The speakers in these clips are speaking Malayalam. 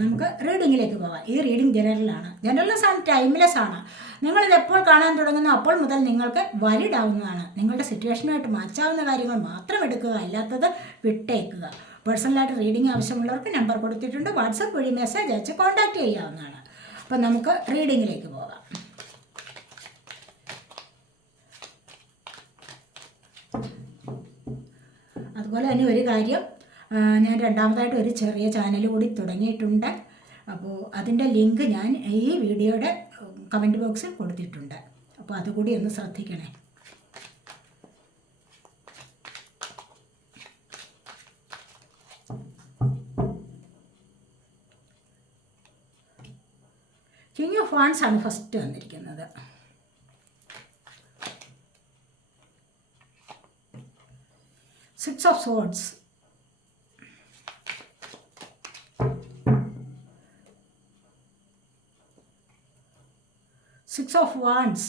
നമുക്ക് റീഡിങ്ങിലേക്ക് പോകാം. ഈ റീഡിംഗ് ജനറലാണ് ജനറൽ ആണ് ടൈംലെസ് ആണ്. നിങ്ങളിത് എപ്പോൾ കാണാൻ തുടങ്ങുന്നു അപ്പോൾ മുതൽ നിങ്ങൾക്ക് വാലിഡ് ആവുന്നതാണ് നിങ്ങളുടെ സിറ്റുവേഷനുമായിട്ട് മാച്ചാവുന്ന കാര്യങ്ങൾ മാത്രം എടുക്കുക അല്ലാത്തത് വിട്ടേക്കുക. പേഴ്സണലായിട്ട് റീഡിംഗ് ആവശ്യമുള്ളവർക്ക് നമ്പർ കൊടുത്തിട്ടുണ്ട്. വാട്സപ്പ് വഴി മെസ്സേജ് അയച്ച് കോൺടാക്റ്റ് ചെയ്യാവുന്നതാണ്. അപ്പം നമുക്ക് റീഡിങ്ങിലേക്ക് പോകാം. അതുപോലെ തന്നെ ഒരു കാര്യം ഞാൻ രണ്ടാമതായിട്ട് ഒരു ചെറിയ ചാനൽ കൂടി തുടങ്ങിയിട്ടുണ്ട്. അപ്പോൾ അതിന്റെ ലിങ്ക് ഞാൻ ഈ വീഡിയോയുടെ കമന്റ് ബോക്സിൽ കൊടുത്തിട്ടുണ്ട്. അപ്പോൾ അതുകൂടി ഒന്ന് ശ്രദ്ധിക്കണേ. കിങ് ഓഫ് വാൺസ് ആണ് ഫസ്റ്റ് വന്നിരിക്കുന്നത്. Six of swords six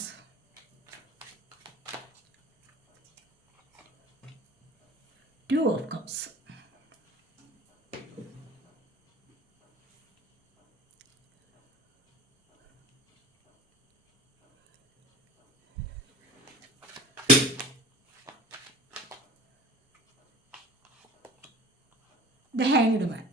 of wands two of cups the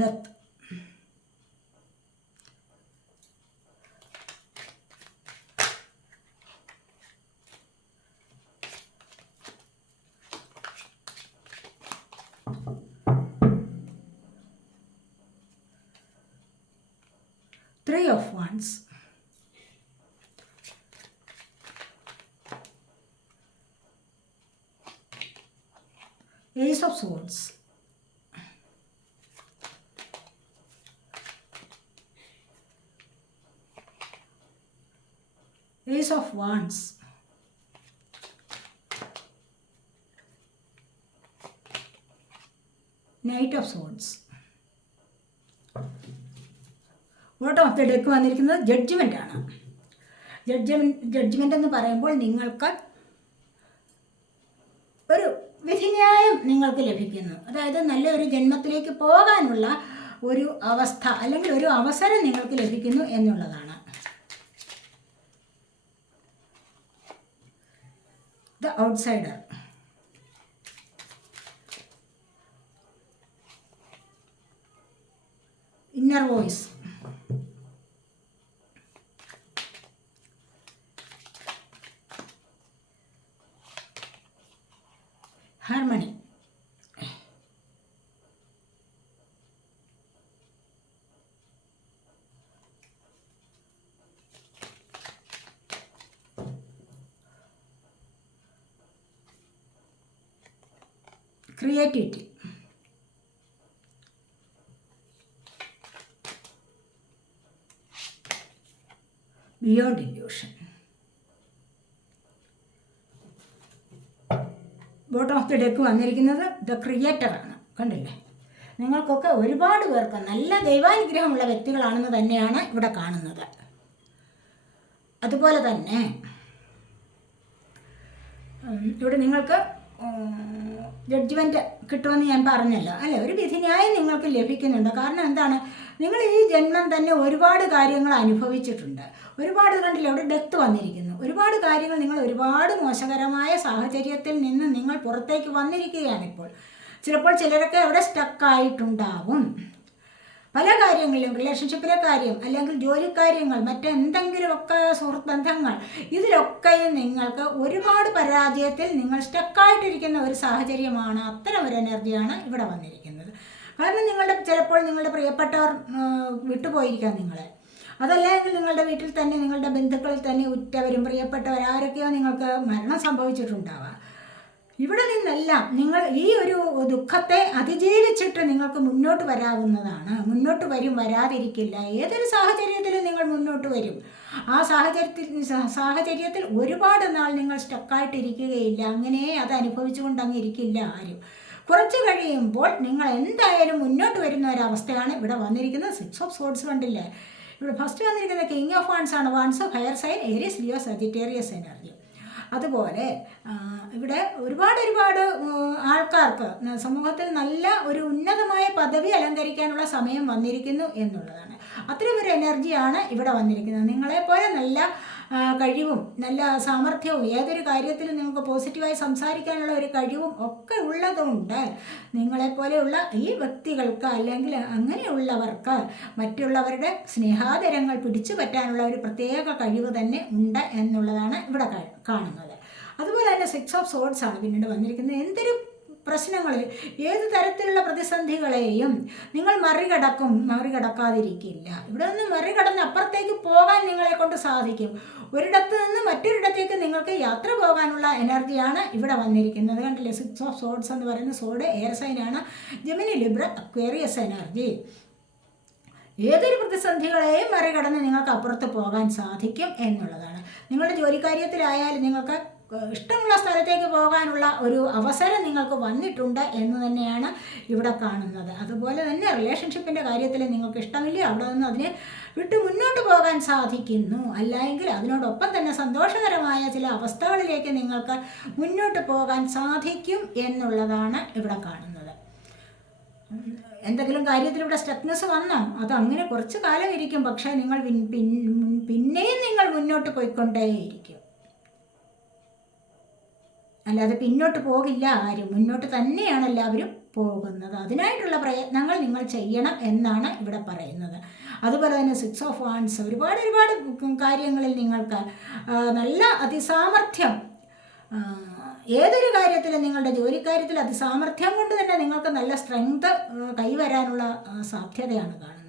death three of wands ace of swords ace of wands. Knight of swords. Bottom of the deck വന്നിരിക്കുന്നത് ജഡ്ജ്മെന്റ് ആണ്. ജഡ്ജ്മെന്റ് ജഡ്ജ്മെന്റ് എന്ന് പറയുമ്പോൾ നിങ്ങൾക്ക് ഒരു വിധിന്യായം നിങ്ങൾക്ക് ലഭിക്കുന്നു. അതായത് നല്ല ഒരു ജന്മത്തിലേക്ക് പോകാനുള്ള ഒരു അവസ്ഥ അല്ലെങ്കിൽ ഒരു അവസരം നിങ്ങൾക്ക് ലഭിക്കുന്നു എന്നുള്ളതാണ് the outsider inner voice Creativity. Beyond illusion. Bottom of the deck വന്നിരിക്കുന്നത് ദ ക്രിയേറ്റർ ആണ് കണ്ടില്ലേ നിങ്ങൾക്കൊക്കെ ഒരുപാട് പേർക്ക് നല്ല ദൈവാനുഗ്രഹമുള്ള വ്യക്തികളാണെന്ന് തന്നെയാണ് ഇവിടെ കാണുന്നത് അതുപോലെ തന്നെ ഇവിടെ നിങ്ങൾക്ക് ജഡ്ജ്മെന്റ് കിട്ടുമെന്ന് ഞാൻ പറഞ്ഞല്ലോ. അല്ലേ? ഒരു വിധിന്യായം നിങ്ങൾക്ക് ലഭിക്കുന്നുണ്ട്. കാരണം എന്താണ്? നിങ്ങൾ ഈ ജന്മം തന്നെ ഒരുപാട് കാര്യങ്ങൾ അനുഭവിച്ചിട്ടുണ്ട്. ഒരുപാട് കണ്ടില്ല? അവിടെ ഡെത്ത് വന്നിരിക്കുന്നു. ഒരുപാട് കാര്യങ്ങൾ നിങ്ങൾ ഒരുപാട് മോശകരമായ സാഹചര്യത്തിൽ നിന്ന് നിങ്ങൾ പുറത്തേക്ക് വന്നിരിക്കുകയാണ് ഇപ്പോൾ. ചിലപ്പോൾ ചിലരൊക്കെ അവിടെ സ്റ്റക്കായിട്ടുണ്ടാവും പല കാര്യങ്ങളിലും റിലേഷൻഷിപ്പിലെ കാര്യം അല്ലെങ്കിൽ ജോലിക്കാര്യങ്ങൾ മറ്റെന്തെങ്കിലുമൊക്കെ സുഹൃത്ത് ബന്ധങ്ങൾ ഇതിലൊക്കെയും നിങ്ങൾക്ക് ഒരുപാട് പരാജയത്തിൽ നിങ്ങൾ സ്റ്റക്കായിട്ടിരിക്കുന്ന ഒരു സാഹചര്യമാണ് അത്തരം ഒരു എനർജിയാണ് ഇവിടെ വന്നിരിക്കുന്നത്. കാരണം നിങ്ങളുടെ ചിലപ്പോൾ നിങ്ങളുടെ പ്രിയപ്പെട്ടവർ വിട്ടുപോയിരിക്കാം നിങ്ങളെ. അതല്ലെങ്കിൽ നിങ്ങളുടെ വീട്ടിൽ തന്നെ നിങ്ങളുടെ ബന്ധുക്കളിൽ തന്നെ ഉറ്റവരും പ്രിയപ്പെട്ടവർ ആരൊക്കെയോ നിങ്ങൾക്ക് മരണം സംഭവിച്ചിട്ടുണ്ടാവാം. ഇവിടെ നിന്നെല്ലാം നിങ്ങൾ ഈ ഒരു ദുഃഖത്തെ അതിജീവിച്ചിട്ട് നിങ്ങൾക്ക് മുന്നോട്ട് വരാവുന്നതാണ്. മുന്നോട്ട് വരും വരാതിരിക്കില്ല. ഏതൊരു സാഹചര്യത്തിലും നിങ്ങൾ മുന്നോട്ട് വരും. ആ സാഹചര്യത്തിൽ സാഹചര്യത്തിൽ ഒരുപാട് നാൾ നിങ്ങൾ സ്റ്റക്കായിട്ടിരിക്കുകയില്ല. അങ്ങനെ അത് അനുഭവിച്ചുകൊണ്ട് അങ്ങ് ഇരിക്കില്ല ആരും. കുറച്ച് കഴിയുമ്പോൾ നിങ്ങൾ എന്തായാലും മുന്നോട്ട് വരുന്ന ഒരവസ്ഥയാണ് ഇവിടെ വന്നിരിക്കുന്നത്. സിക്സ് ഓഫ് സോഡ്സ് കണ്ടില്ലേ? ഇവിടെ ഫസ്റ്റ് വന്നിരിക്കുന്ന കിങ് ഓഫ് വാൺസ് ആണ്. Wands of higher sign Aries Leo Sagittarius energy അതുപോലെ ഇവിടെ ഒരുപാട് ഒരുപാട് ആൾക്കാർക്ക് സമൂഹത്തിൽ നല്ല ഒരു ഉന്നതമായ പദവി അലങ്കരിക്കാനുള്ള സമയം വന്നിരിക്കുന്നു എന്നുള്ളതാണ്. അത്തരം ഒരു എനർജിയാണ് ഇവിടെ വന്നിരിക്കുന്നത്. നിങ്ങളെപ്പോലെ നല്ല കഴിവും നല്ല സാമർഥ്യവും ഏതൊരു കാര്യത്തിലും നിങ്ങൾക്ക് പോസിറ്റീവായി സംസാരിക്കാനുള്ള ഒരു കഴിവും ഒക്കെ ഉള്ളതുകൊണ്ട് നിങ്ങളെപ്പോലെയുള്ള ഈ വ്യക്തികൾക്ക് അല്ലെങ്കിൽ അങ്ങനെയുള്ളവർക്ക് മറ്റുള്ളവരുടെ സ്നേഹാദരങ്ങൾ പിടിച്ചു പറ്റാനുള്ള ഒരു പ്രത്യേക കഴിവ് തന്നെ ഉണ്ട് എന്നുള്ളതാണ് ഇവിടെ കാണുന്നത്. അതുപോലെ തന്നെ സിക്സ് ഓഫ് സോഡ്സ് ആണ് പിന്നീട് വന്നിരിക്കുന്നത്. എന്തൊരു പ്രശ്നങ്ങൾ ഏത് തരത്തിലുള്ള പ്രതിസന്ധികളെയും നിങ്ങൾ മറികടക്കും മറികടക്കാതിരിക്കില്ല. ഇവിടെ നിന്ന് മറികടന്ന് അപ്പുറത്തേക്ക് പോകാൻ നിങ്ങളെ കൊണ്ട് സാധിക്കും. ഒരിടത്ത് നിന്ന് മറ്റൊരിടത്തേക്ക് നിങ്ങൾക്ക് യാത്ര പോകാനുള്ള എനർജിയാണ് ഇവിടെ വന്നിരിക്കുന്നത്. കണ്ടില്ലേ? സിക്സ് ഓഫ് സോഡ്സ് എന്ന് പറയുന്ന സോഡ് എയർ സൈനാണ് ജെമിനി ലിബ്ര അക്വേറിയസ് എനർജി ഏതൊരു പ്രതിസന്ധികളെയും മറികടന്ന് നിങ്ങൾക്ക് അപ്പുറത്ത് പോകാൻ സാധിക്കും എന്നുള്ളതാണ്. നിങ്ങളുടെ ജോലിക്കാര്യത്തിലായാലും നിങ്ങൾക്ക് ഇഷ്ടമുള്ള സ്ഥലത്തേക്ക് പോകാനുള്ള ഒരു അവസരം നിങ്ങൾക്ക് വന്നിട്ടുണ്ട് എന്ന് തന്നെയാണ് ഇവിടെ കാണുന്നത്. അതുപോലെ തന്നെ റിലേഷൻഷിപ്പിന്റെ കാര്യത്തിൽ നിങ്ങൾക്ക് ഇഷ്ടമില്ല അവിടെ നിന്ന് അതിനെ വിട്ട് മുന്നോട്ട് പോകാൻ സാധിക്കുന്നു. അല്ലെങ്കിൽ അതിനോടൊപ്പം തന്നെ സന്തോഷകരമായ ചില അവസ്ഥകളിലേക്ക് നിങ്ങൾക്ക് മുന്നോട്ട് പോകാൻ സാധിക്കും എന്നുള്ളതാണ് ഇവിടെ കാണുന്നത്. എന്തെങ്കിലും കാര്യത്തിൽ ഇവിടെ സ്റ്റക്നെസ് വന്നോ അത് അങ്ങനെ കുറച്ച് കാലം ഇരിക്കും. പക്ഷേ നിങ്ങൾ പിന്നെയും നിങ്ങൾ മുന്നോട്ട് പോയിക്കൊണ്ടേയിരിക്കും. അല്ലാതെ പിന്നോട്ട് പോകില്ല ആരും. മുന്നോട്ട് തന്നെയാണ് എല്ലാവരും പോകുന്നത്. അതിനായിട്ടുള്ള പ്രയത്നങ്ങൾ നിങ്ങൾ ചെയ്യണം എന്നാണ് ഇവിടെ പറയുന്നത്. അതുപോലെ തന്നെ സിക്സ് ഓഫ് വാൻസ് ഒരുപാട് ഒരുപാട് കാര്യങ്ങളിൽ നിങ്ങൾക്ക് നല്ല അതിസാമർഥ്യം ഏതൊരു കാര്യത്തിലും നിങ്ങളുടെ ജോലിക്കാര്യത്തിൽ അതിസാമർഥ്യം കൊണ്ട് തന്നെ നിങ്ങൾക്ക് നല്ല സ്ട്രെങ്ത് കൈവരാനുള്ള സാധ്യതയാണ് കാണുന്നത്.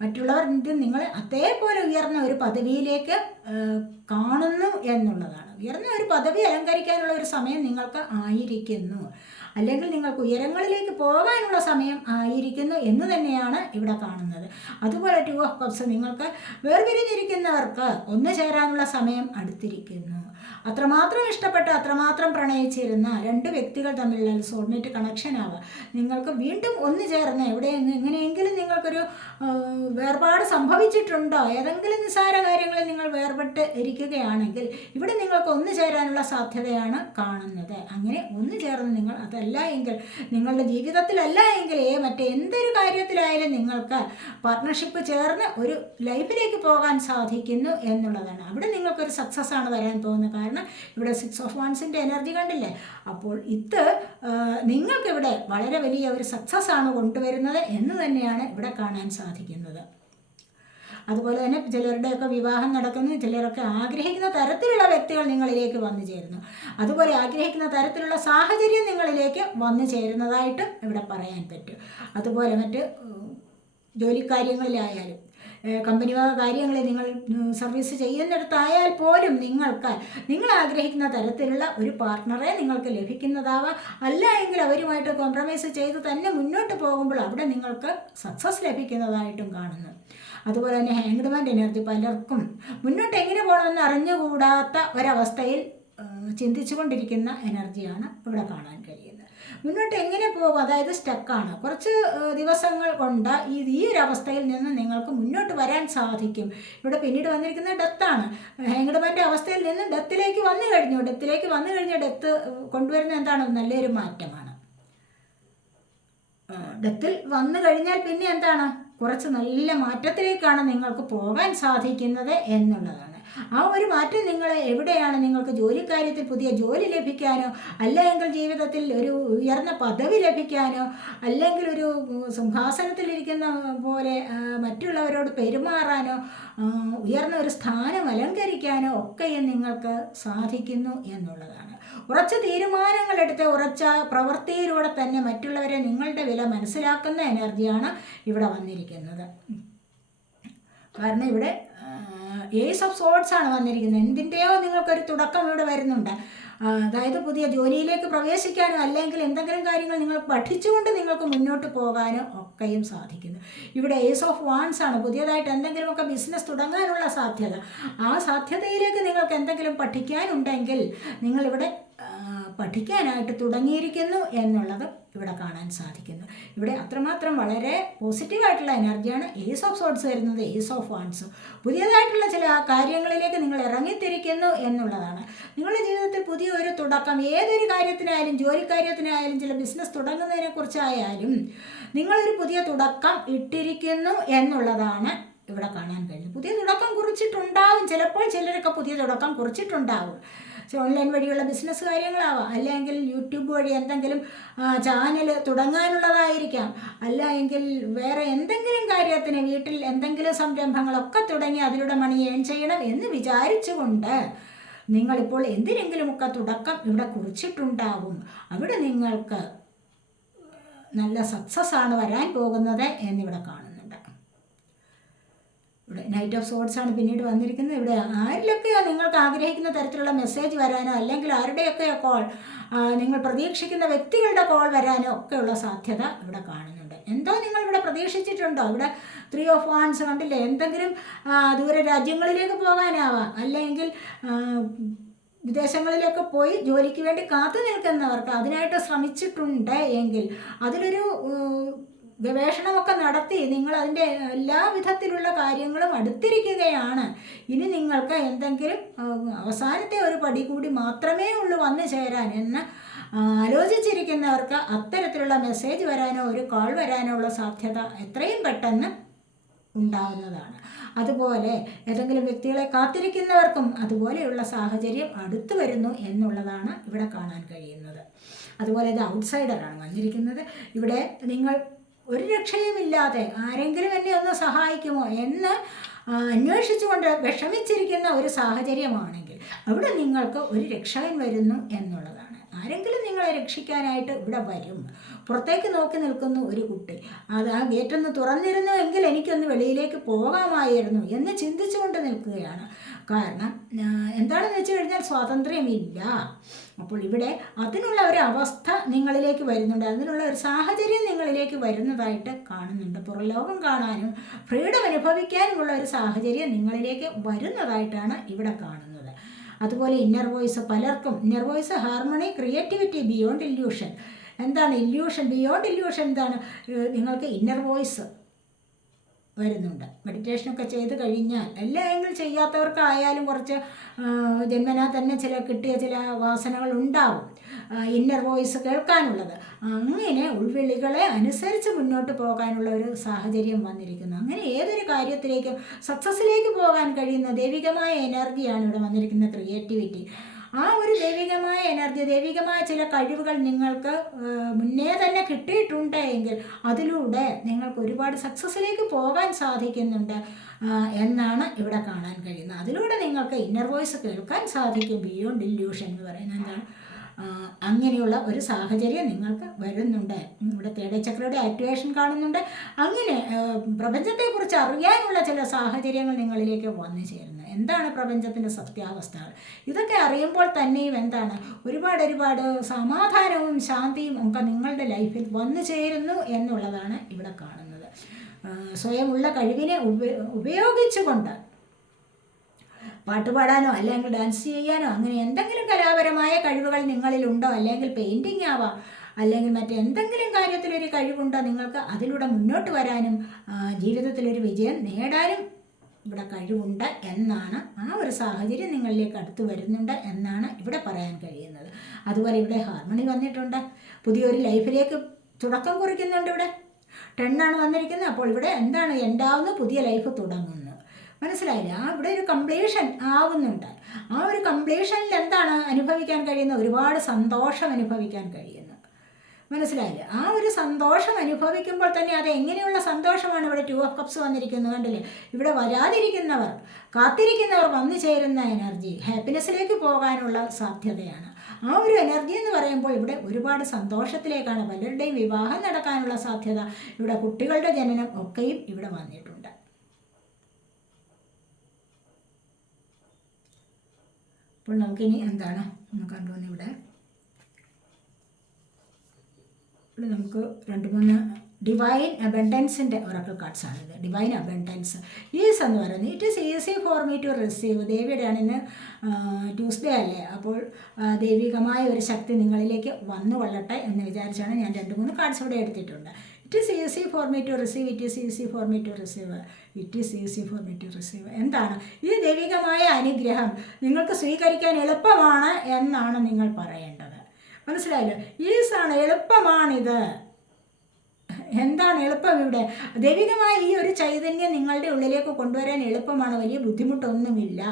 മറ്റുള്ളവർ ഇത് നിങ്ങൾ അതേപോലെ ഉയർന്ന ഒരു പദവിയിലേക്ക് കാണുന്നു എന്നുള്ളതാണ്. ഉയർന്ന ഒരു പദവി അലങ്കരിക്കാനുള്ള ഒരു സമയം നിങ്ങൾക്ക് ആയിരിക്കുന്നു. അല്ലെങ്കിൽ നിങ്ങൾക്ക് ഉയരങ്ങളിലേക്ക് പോകാനുള്ള സമയം ആയിരിക്കുന്നു എന്ന് തന്നെയാണ് ഇവിടെ കാണുന്നത്. അതുപോലെ ടു ഓഫ് കപ്സ് നിങ്ങൾക്ക് വേർപിരിഞ്ഞിരിക്കുന്നവർക്ക് ഒന്നു ചേരാനുള്ള സമയം അടുത്തിരിക്കുന്നു. അത്രമാത്രം ഇഷ്ടപ്പെട്ട് അത്രമാത്രം പ്രണയിച്ചിരുന്ന രണ്ട് വ്യക്തികൾ തമ്മിലുള്ള സോൾമേറ്റ് കണക്ഷൻ ആവുക നിങ്ങൾക്ക് വീണ്ടും ഒന്നു ചേർന്ന് എവിടെ എങ്ങനെയെങ്കിലും നിങ്ങൾക്കൊരു വേർപാട് സംഭവിച്ചിട്ടുണ്ടോ? ഏതെങ്കിലും നിസ്സാര കാര്യങ്ങളിൽ നിങ്ങൾ വേർപെട്ട് ഇരിക്കുകയാണെങ്കിൽ ഇവിടെ നിങ്ങൾക്ക് ഒന്നു ചേരാനുള്ള സാധ്യതയാണ് കാണുന്നത്. അങ്ങനെ ഒന്നു ചേർന്ന് നിങ്ങൾ അതല്ല എങ്കിൽ നിങ്ങളുടെ ജീവിതത്തിലല്ല എങ്കിൽ മറ്റെന്തൊരു കാര്യത്തിലായാലും നിങ്ങൾക്ക് പാർട്ട്ണർഷിപ്പ് ചേർന്ന് ഒരു ലൈഫിലേക്ക് പോകാൻ സാധിക്കുന്നു എന്നുള്ളതാണ്. അവിടെ നിങ്ങൾക്കൊരു സക്സസ് ആണ് വരാൻ പോകുന്നത് കാരണം ഇവിടെ സിക്സ് ഓഫ് വൺസിന്റെ എനർജി കണ്ടില്ലേ? അപ്പോൾ ഇത് നിങ്ങൾക്കിവിടെ വളരെ വലിയ ഒരു സക്സസ് ആണ് കൊണ്ടുവരുന്നത് എന്ന് തന്നെയാണ് ഇവിടെ കാണാൻ സാധിക്കുന്നത്. അതുപോലെ തന്നെ ചിലരുടെയൊക്കെ വിവാഹം നടക്കുന്നു ചിലരൊക്കെ ആഗ്രഹിക്കുന്ന തരത്തിലുള്ള വ്യക്തികൾ നിങ്ങളിലേക്ക് വന്നു ചേരുന്നു. അതുപോലെ ആഗ്രഹിക്കുന്ന തരത്തിലുള്ള സാഹചര്യം നിങ്ങളിലേക്ക് വന്നു ചേരുന്നതായിട്ട് ഇവിടെ പറയാൻ പറ്റും. അതുപോലെ മറ്റ് ജോലിക്കാര്യങ്ങളിലായാലും കമ്പനി വക കാര്യങ്ങളിൽ നിങ്ങൾ സർവീസ് ചെയ്യുന്നിടത്തായാൽ പോലും നിങ്ങൾക്ക് നിങ്ങൾ ആഗ്രഹിക്കുന്ന തരത്തിലുള്ള ഒരു പാർട്ട്ണറെ നിങ്ങൾക്ക് ലഭിക്കുന്നതാവാം. അല്ല എങ്കിൽ അവരുമായിട്ട് കോംപ്രമൈസ് ചെയ്ത് തന്നെ മുന്നോട്ട് പോകുമ്പോൾ അവിടെ നിങ്ങൾക്ക് സക്സസ് ലഭിക്കുന്നതായിട്ടും കാണുന്നു. അതുപോലെ തന്നെ ഹാങ്ഡ്മാൻഡ് എനർജി പലർക്കും മുന്നോട്ട് എങ്ങനെ പോകണമെന്ന് അറിഞ്ഞുകൂടാത്ത ഒരവസ്ഥയിൽ ചിന്തിച്ചുകൊണ്ടിരിക്കുന്ന എനർജിയാണ് ഇവിടെ കാണാൻ കഴിയുന്നത്. മുന്നോട്ട് എങ്ങനെ പോകും? അതായത് സ്റ്റക്കാണ് കുറച്ച് ദിവസങ്ങൾ കൊണ്ട് ഈ ഈ ഒരു അവസ്ഥയിൽ നിന്ന് നിങ്ങൾക്ക് മുന്നോട്ട് വരാൻ സാധിക്കും. ഇവിടെ പിന്നീട് വന്നിരിക്കുന്ന ഡെത്താണ് ഹാങ്ഡ്മാന്റെ അവസ്ഥയിൽ നിന്ന് ഡെത്തിലേക്ക് വന്നു കഴിഞ്ഞു. ഡെത്തിലേക്ക് വന്നു കഴിഞ്ഞ ഡെത്ത് കൊണ്ടുവരുന്ന എന്താണ്? നല്ലൊരു മാറ്റമാണ്. ഡെത്തിൽ വന്നു കഴിഞ്ഞാൽ പിന്നെ എന്താണ്? കുറച്ച് നല്ല മാറ്റത്തിലേക്കാണ് നിങ്ങൾക്ക് പോകാൻ സാധിക്കുന്നത് എന്നുള്ളതാണ്. ആ ഒരു മാറ്റം നിങ്ങൾ എവിടെയാണ്? നിങ്ങൾക്ക് ജോലിക്കാര്യത്തിൽ പുതിയ ജോലി ലഭിക്കാനോ അല്ലെങ്കിൽ ജീവിതത്തിൽ ഒരു ഉയർന്ന പദവി ലഭിക്കാനോ അല്ലെങ്കിൽ ഒരു സിംഹാസനത്തിലിരിക്കുന്ന പോലെ മറ്റുള്ളവരോട് പെരുമാറാനോ ഉയർന്ന ഒരു സ്ഥാനം അലങ്കരിക്കാനോ ഒക്കെയും നിങ്ങൾക്ക് സാധിക്കുന്നു എന്നുള്ളതാണ്. ഉറച്ച തീരുമാനങ്ങളെടുത്ത് ഉറച്ച പ്രവൃത്തിയിലൂടെ തന്നെ മറ്റുള്ളവരെ നിങ്ങളുടെ വില മനസ്സിലാക്കുന്ന എനർജിയാണ് ഇവിടെ വന്നിരിക്കുന്നത്. കാരണം ഇവിടെ ഏസ് ഓഫ് സോഡ്സ് ആണ് വന്നിരിക്കുന്നത്. എന്തിന്റെയോ നിങ്ങൾക്കൊരു തുടക്കം ഇവിടെ വരുന്നുണ്ട്. അതായത് പുതിയ ജോലിയിലേക്ക് പ്രവേശിക്കാനോ അല്ലെങ്കിൽ എന്തെങ്കിലും കാര്യങ്ങൾ നിങ്ങൾ പഠിച്ചുകൊണ്ട് നിങ്ങൾക്ക് മുന്നോട്ട് പോകാനോ ഒക്കെയും സാധിക്കുന്നു. ഇവിടെ ഏസ് ഓഫ് വാൺസ് ആണ്. പുതിയതായിട്ട് എന്തെങ്കിലുമൊക്കെ ബിസിനസ് തുടങ്ങാനുള്ള സാധ്യത. ആ സാധ്യതയിലേക്ക് നിങ്ങൾക്ക് എന്തെങ്കിലും പഠിക്കാനുണ്ടെങ്കിൽ നിങ്ങളിവിടെ പഠിക്കാനായിട്ട് തുടങ്ങിയിരിക്കുന്നു എന്നുള്ളത് ഇവിടെ കാണാൻ സാധിക്കുന്നു. ഇവിടെ അത്രമാത്രം വളരെ പോസിറ്റീവായിട്ടുള്ള എനർജിയാണ് ഏസ് ഓഫ് സോഡ്സ് വരുന്നത് ഏസ് ഓഫ് വാൻസ് പുതിയതായിട്ടുള്ള ചില കാര്യങ്ങളിലേക്ക് നിങ്ങൾ ഇറങ്ങിത്തിരിക്കുന്നു എന്നുള്ളതാണ്. നിങ്ങളുടെ ജീവിതത്തിൽ പുതിയ ഒരു തുടക്കം ഏതൊരു കാര്യത്തിനായാലും ജോലിക്കാര്യത്തിനായാലും ചില ബിസിനസ് തുടങ്ങുന്നതിനെ കുറിച്ചായാലും നിങ്ങളൊരു പുതിയ തുടക്കം ഇട്ടിരിക്കുന്നു എന്നുള്ളതാണ് ഇവിടെ കാണാൻ കഴിയുന്നത്. പുതിയ തുടക്കം കുറിച്ചിട്ടുണ്ടാവും. ചിലപ്പോൾ ചിലരൊക്കെ പുതിയ തുടക്കം കുറിച്ചിട്ടുണ്ടാവും. ഓൺലൈൻ വഴിയുള്ള ബിസിനസ് കാര്യങ്ങളാവാം. അല്ലെങ്കിൽ യൂട്യൂബ് വഴി എന്തെങ്കിലും ചാനൽ തുടങ്ങാനുള്ളതായിരിക്കാം. അല്ല എങ്കിൽ വേറെ എന്തെങ്കിലും കാര്യത്തിന് വീട്ടിൽ എന്തെങ്കിലും സംരംഭങ്ങളൊക്കെ തുടങ്ങി അതിലൂടെ മണി ഏൺ ചെയ്യണം എന്ന് വിചാരിച്ചുകൊണ്ട് നിങ്ങളിപ്പോൾ എന്തിനെങ്കിലുമൊക്കെ തുടക്കം ഇവിടെ കുറിച്ചിട്ടുണ്ടാവും. അവിടെ നിങ്ങൾക്ക് നല്ല സക്സസ് ആണ് വരാൻ പോകുന്നത് എന്നിവിടെ കാണുന്നുണ്ട് ഇവിടെ നൈറ്റ് ഓഫ് സോഡ്സ് ആണ് പിന്നീട് വന്നിരിക്കുന്നത്. ഇവിടെ ആരിലൊക്കെയോ നിങ്ങൾക്ക് ആഗ്രഹിക്കുന്ന തരത്തിലുള്ള മെസ്സേജ് വരാനോ അല്ലെങ്കിൽ ആരുടെയൊക്കെയോ കോൾ നിങ്ങൾ പ്രതീക്ഷിക്കുന്ന വ്യക്തികളുടെ കോൾ വരാനോ ഒക്കെയുള്ള സാധ്യത ഇവിടെ കാണുന്നുണ്ട്. എന്തോ നിങ്ങൾ ഇവിടെ പ്രതീക്ഷിച്ചിട്ടുണ്ടോ? ഇവിടെ ത്രീ ഓഫ് വാൻസ് കണ്ടില്ലേ? എന്തെങ്കിലും ദൂര രാജ്യങ്ങളിലേക്ക് പോകാനാവാം. അല്ലെങ്കിൽ വിദേശങ്ങളിലൊക്കെ പോയി ജോലിക്ക് വേണ്ടി കാത്തു നിൽക്കുന്നവർക്ക് അതിനായിട്ട് ശ്രമിച്ചിട്ടുണ്ട് എങ്കിൽ അതിലൊരു ഗവേഷണമൊക്കെ നടത്തി നിങ്ങൾ അതിന്റെ എല്ലാ വിധത്തിലുള്ള കാര്യങ്ങളും അടുത്തിരിക്കുകയാണ്. ഇനി നിങ്ങൾക്ക് എന്തെങ്കിലും അവസാനത്തെ ഒരു പടി കൂടി മാത്രമേ ഉള്ളൂ വന്നു ചേരാൻ എന്ന് ആലോചിച്ചിരിക്കുന്നവർക്ക് അത്തരത്തിലുള്ള മെസ്സേജ് വരാനോ ഒരു കോൾ വരാനോ ഉള്ള സാധ്യത എത്രയും പെട്ടെന്ന് ഉണ്ടാകുന്നതാണ് അതുപോലെ ഏതെങ്കിലും വ്യക്തികളെ കാത്തിരിക്കുന്നവർക്കും അതുപോലെയുള്ള സാഹചര്യം അടുത്തു വരുന്നു എന്നുള്ളതാണ് ഇവിടെ കാണാൻ കഴിയുന്നത്. അതുപോലെ ഇത് ഔട്ട്സൈഡറാണ് വന്നിരിക്കുന്നത്. ഇവിടെ നിങ്ങൾ ഒരു രക്ഷയുമില്ലാതെ ആരെങ്കിലും എന്നെ ഒന്ന് സഹായിക്കുമോ എന്ന് അന്വേഷിച്ചുകൊണ്ട് വിഷമിച്ചിരിക്കുന്ന ഒരു സാഹചര്യമാണെങ്കിൽ അവിടെ നിങ്ങൾക്ക് ഒരു രക്ഷകൻ വരുന്നു എന്നുള്ളതാണ്. ആരെങ്കിലും നിങ്ങളെ രക്ഷിക്കാനായിട്ട് ഇവിടെ വരും. പുറത്തേക്ക് നോക്കി നിൽക്കുന്ന ഒരു കുട്ടി. അത് ആ ഗേറ്റൊന്ന് തുറന്നിരുന്നു എങ്കിൽ എനിക്കൊന്ന് വെളിയിലേക്ക് പോകാമായിരുന്നു എന്ന് ചിന്തിച്ചുകൊണ്ട് നിൽക്കുകയാണ്. കാരണം എന്താണെന്ന് വെച്ച് കഴിഞ്ഞാൽ സ്വാതന്ത്ര്യമില്ല. അപ്പോൾ ഇവിടെ അതിനുള്ള ഒരു അവസ്ഥ നിങ്ങളിലേക്ക് വരുന്നുണ്ട്. അതിനുള്ള ഒരു സാഹചര്യം നിങ്ങളിലേക്ക് വരുന്നതായിട്ട് കാണുന്നുണ്ട്. പുറലോകം കാണാനും ഫ്രീഡം അനുഭവിക്കാനുമുള്ള ഒരു സാഹചര്യം നിങ്ങളിലേക്ക് വരുന്നതായിട്ടാണ് ഇവിടെ കാണുന്നത്. അതുപോലെ ഇന്നർ വോയിസ് പലർക്കും inner voice harmony creativity beyond illusion എന്താണ് ഇല്യൂഷൻ ബിയോണ്ട് ഇല്യൂഷൻ എന്താണ്? നിങ്ങൾക്ക് ഇന്നർ വോയിസ് വരുന്നുണ്ട്. മെഡിറ്റേഷനൊക്കെ ചെയ്ത് കഴിഞ്ഞാൽ എല്ലാ എങ്കിലും ചെയ്യാത്തവർക്കായാലും കുറച്ച് ജന്മനാ തന്നെ ചില കിട്ടിയ ചില വാസനകൾ ഉണ്ടാവും. ഇന്നർ വോയിസ് കേൾക്കാനുള്ളത്. അങ്ങനെ ഉൾവിളികളെ അനുസരിച്ച് മുന്നോട്ട് പോകാനുള്ള ഒരു സാഹചര്യം വന്നിരിക്കുന്നു. അങ്ങനെ ഏതൊരു കാര്യത്തിലേക്കും സക്സസ്സിലേക്ക് പോകാൻ കഴിയുന്ന ദൈവികമായ എനർജിയാണ് ഇവിടെ വന്നിരിക്കുന്ന ക്രിയേറ്റിവിറ്റി ആ ഒരു ദൈവികമായ എനർജി ദൈവികമായ ചില കഴിവുകൾ നിങ്ങൾക്ക് മുന്നേ കിട്ടിയിട്ടുണ്ട് എങ്കിൽ അതിലൂടെ നിങ്ങൾക്ക് ഒരുപാട് സക്സസ്സിലേക്ക് പോകാൻ സാധിക്കുന്നുണ്ട് എന്നാണ് ഇവിടെ കാണാൻ കഴിയുന്നത്. അതിലൂടെ നിങ്ങൾക്ക് ഇന്നർ വോയിസ് കേൾക്കാൻ സാധിക്കും ബിയോണ്ട് ഇല്യൂഷൻ എന്ന് പറയുന്നത് എന്താണ്? അങ്ങനെയുള്ള ഒരു സാഹചര്യം നിങ്ങൾക്ക് വരുന്നുണ്ട്. ഇവിടെ തേടച്ചക്രയുടെ ആക്ടിവേഷൻ കാണുന്നുണ്ട്. അങ്ങനെ പ്രപഞ്ചത്തെക്കുറിച്ച് അറിയാനുള്ള ചില സാഹചര്യങ്ങൾ നിങ്ങളിലേക്ക് വന്നു ചേരുന്നു. എന്താണ് പ്രപഞ്ചത്തിന്റെ സത്യാവസ്ഥകൾ? ഇതൊക്കെ അറിയുമ്പോൾ തന്നെയും എന്താണ്? ഒരുപാട് ഒരുപാട് സമാധാനവും ശാന്തിയും ഒക്കെ നിങ്ങളുടെ ലൈഫിൽ വന്നു ചേരുന്നു എന്നുള്ളതാണ് ഇവിടെ കാണുന്നത്. സ്വയമുള്ള കഴിവിനെ ഉപ ഉപയോഗിച്ചുകൊണ്ട് പാട്ടുപാടാനോ അല്ലെങ്കിൽ ഡാൻസ് ചെയ്യാനോ അങ്ങനെ എന്തെങ്കിലും കലാപരമായ കഴിവുകൾ നിങ്ങളിലുണ്ടോ അല്ലെങ്കിൽ പെയിന്റിങ് ആവാം അല്ലെങ്കിൽ മറ്റെന്തെങ്കിലും കാര്യത്തിലൊരു കഴിവുണ്ടോ നിങ്ങൾക്ക്? അതിലൂടെ മുന്നോട്ട് വരാനും ജീവിതത്തിലൊരു വിജയം നേടാനും ഇവിടെ കഴിവുണ്ട് എന്നാണ് ആ ഒരു സാഹചര്യം നിങ്ങളിലേക്ക് അടുത്ത് വരുന്നുണ്ട് എന്നാണ് ഇവിടെ പറയാൻ കഴിയുന്നത്. അതുപോലെ ഇവിടെ ഹാർമണി വന്നിട്ടുണ്ട്. പുതിയൊരു ലൈഫിലേക്ക് തുടക്കം കുറിക്കുന്നുണ്ട് ഇവിടെ. ടെണ്ണാണ് വന്നിരിക്കുന്നത്. അപ്പോൾ ഇവിടെ എന്താണ് എൻഡാവുന്ന പുതിയ ലൈഫ് തുടങ്ങുന്നു. മനസ്സിലായില്ല? ആ ഇവിടെ ഒരു കംപ്ലീഷൻ ആവുന്നുണ്ട്. ആ ഒരു കംപ്ലീഷനിൽ എന്താണ് അനുഭവിക്കാൻ കഴിയുന്ന ഒരുപാട് സന്തോഷം അനുഭവിക്കാൻ കഴിയുന്നു. മനസ്സിലായില്ല? ആ ഒരു സന്തോഷം അനുഭവിക്കുമ്പോൾ തന്നെ അത് എങ്ങനെയുള്ള സന്തോഷമാണ് ഇവിടെ ടു ഓഫ് കപ്സ് വന്നിരിക്കുന്നത് കണ്ടില്ലേ? ഇവിടെ വരാതിരിക്കുന്നവർ കാത്തിരിക്കുന്നവർ വന്നു ചേരുന്ന എനർജി ഹാപ്പിനെസ്സിലേക്ക് പോകാനുള്ള സാധ്യതയാണ്. ആ ഒരു എനർജി എന്ന് പറയുമ്പോൾ ഇവിടെ ഒരുപാട് സന്തോഷത്തിലേക്കാണ് പലരുടെയും വിവാഹം നടക്കാനുള്ള സാധ്യത ഇവിടെ കുട്ടികളുടെ ജനനം ഒക്കെയും ഇവിടെ വന്നിട്ടുണ്ട്. അപ്പോൾ നമുക്കിനി എന്താണ്? ഒന്ന് ഇവിടെ നമുക്ക് രണ്ട് മൂന്ന് ഡിവൈൻ അബൻഡൻസിന്റെ ഒറക്കൽ കാർഡ്സ് ആണിത് ഡിവൈൻ അബൻഡൻസ് ഈസ് എന്ന് പറയുന്നത് it is easy for me to receive ദേവിയുടെയാണ് ഇന്ന് ട്യൂസ്ഡേ അല്ലേ? അപ്പോൾ ദൈവികമായ ഒരു ശക്തി നിങ്ങളിലേക്ക് വന്നു കൊള്ളട്ടെ എന്ന് വിചാരിച്ചാണ് ഞാൻ രണ്ട് മൂന്ന് കാർഡ്സ് ഇവിടെ എടുത്തിട്ടുണ്ട്. It is easy for me to receive it is easy for me to receive it is easy for me to receive എന്താണ്? ഈ ദൈവികമായ അനുഗ്രഹം നിങ്ങൾക്ക് സ്വീകരിക്കാൻ എളുപ്പമാണ് എന്നാണ് നിങ്ങൾ പറയേണ്ടത്. മനസ്സിലായല്ലോ? ഈസാണ് എളുപ്പമാണിത്. എന്താണ് എളുപ്പം ഇവിടെ? ദൈവികമായ ഈ ഒരു ചൈതന്യം നിങ്ങളുടെ ഉള്ളിലേക്ക് കൊണ്ടുവരാൻ എളുപ്പമാണ്. വലിയ ബുദ്ധിമുട്ടൊന്നുമില്ല.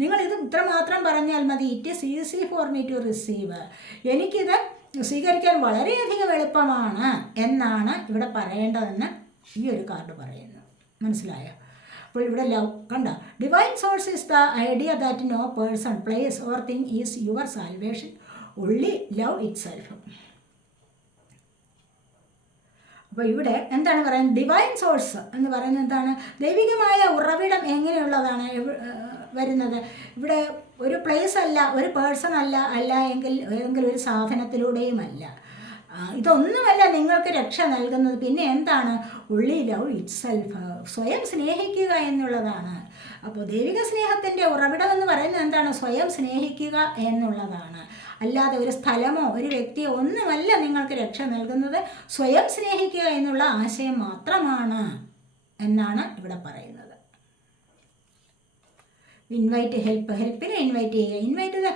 നിങ്ങൾ ഇത് ഇത്രമാത്രം പറഞ്ഞാൽ മതി. It is easy for me to receive എനിക്കിത് സ്വീകരിക്കാൻ വളരെയധികം എളുപ്പമാണ് എന്നാണ് ഇവിടെ പറയേണ്ടതെന്ന് ഈ ഒരു കാർഡ് പറയുന്നു. മനസ്സിലായോ? അപ്പോൾ ഇവിടെ ലവ് കണ്ട? Divine source is the idea that no person place or thing is your salvation only love itself അപ്പോൾ ഇവിടെ എന്താണ് പറയുന്നത്? ഡിവൈൻ സോഴ്സ് എന്ന് പറയുന്നത് എന്താണ്? ദൈവികമായ ഉറവിടം എങ്ങനെയുള്ളതാണ് വരുന്നത്? ഇവിടെ ഒരു പ്ലേസ് അല്ല ഒരു പേഴ്സൺ അല്ല അല്ല എങ്കിൽ ഏതെങ്കിലും ഒരു സാധനത്തിലൂടെയും അല്ല. ഇതൊന്നുമല്ല നിങ്ങൾക്ക് രക്ഷ നൽകുന്നത്. പിന്നെ എന്താണ്? ഉള്ളി ലവ് ഇറ്റ് സെൽഫ് സ്വയം സ്നേഹിക്കുക എന്നുള്ളതാണ്. അപ്പോൾ ദൈവിക സ്നേഹത്തിന്റെ ഉറവിടം എന്ന് പറയുന്നത് എന്താണ്? സ്വയം സ്നേഹിക്കുക എന്നുള്ളതാണ്. അല്ലാതെ ഒരു സ്ഥലമോ ഒരു വ്യക്തിയോ ഒന്നുമല്ല നിങ്ങൾക്ക് രക്ഷ നൽകുന്നത്. സ്വയം സ്നേഹിക്കുക എന്നുള്ള ആശയം മാത്രമാണ് എന്നാണ് ഇവിടെ പറയുന്നത്. ഇൻവൈറ്റ് ഹെൽപ്പ് ഹെൽപ്പിനെ ഇൻവൈറ്റ് ചെയ്യുക. Invite the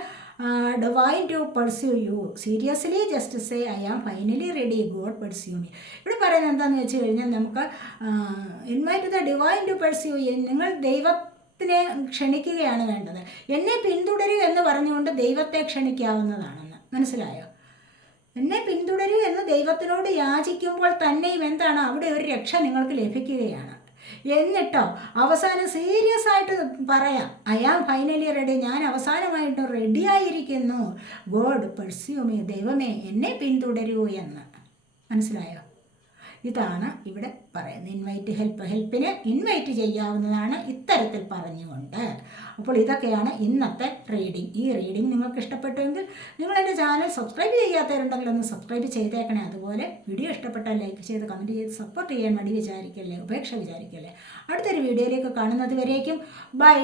divine to pursue you seriously just say I am finally ready God pursue me ഇവിടെ പറയുന്നത് എന്താണെന്ന് വെച്ച് കഴിഞ്ഞാൽ നമുക്ക് invite the divine to pursue നിങ്ങൾ ദൈവത്തിനെ ക്ഷണിക്കുകയാണ് വേണ്ടത്. എന്നെ പിന്തുടരൂ എന്ന് പറഞ്ഞുകൊണ്ട് ദൈവത്തെ ക്ഷണിക്കാവുന്നതാണെന്ന്. മനസ്സിലായോ? എന്നെ പിന്തുടരൂ എന്ന് ദൈവത്തിനോട് യാചിക്കുമ്പോൾ തന്നെയും എന്താണ് അവിടെ ഒരു രക്ഷ നിങ്ങൾക്ക് ലഭിക്കുകയാണ്. എന്നിട്ടോ അവസാനം സീരിയസ് ആയിട്ട് പറയാം. ഐ ആം ഫൈനലി റെഡി ഞാൻ അവസാനമായിട്ട് റെഡി ആയിരിക്കുന്നു. ഗോഡ് പെർസ്യൂമേ ദൈവമേ എന്നെ പിന്തുടരൂ എന്ന്. മനസ്സിലായോ? ഇതാണ് ഇവിടെ പറയുന്നത് ഇൻവൈറ്റ് ഹെൽപ്പ് ഹെൽപ്പിന് ഇൻവൈറ്റ് ചെയ്യാവുന്നതാണ് ഇത്തരത്തിൽ പറഞ്ഞുകൊണ്ട്. അപ്പോൾ ഇതൊക്കെയാണ് ഇന്നത്തെ റീഡിംഗ് ഈ റീഡിംഗ് നിങ്ങൾക്ക് ഇഷ്ടപ്പെട്ടുവെങ്കിൽ നിങ്ങൾ എന്റെ ചാനൽ സബ്സ്ക്രൈബ് ചെയ്യാത്തവരുണ്ടെങ്കിൽ ഒന്ന് സബ്സ്ക്രൈബ് ചെയ്തേക്കണേ. അതുപോലെ വീഡിയോ ഇഷ്ടപ്പെട്ടാൽ ലൈക്ക് ചെയ്ത് കമന്റ് ചെയ്ത് സപ്പോർട്ട് ചെയ്യാൻ വേണ്ടി വിചാരിക്കല്ലേ ഉപേക്ഷ വിചാരിക്കല്ലേ. അടുത്തൊരു വീഡിയോയിലേക്ക് കാണുന്നത് വരേക്കും. ബൈ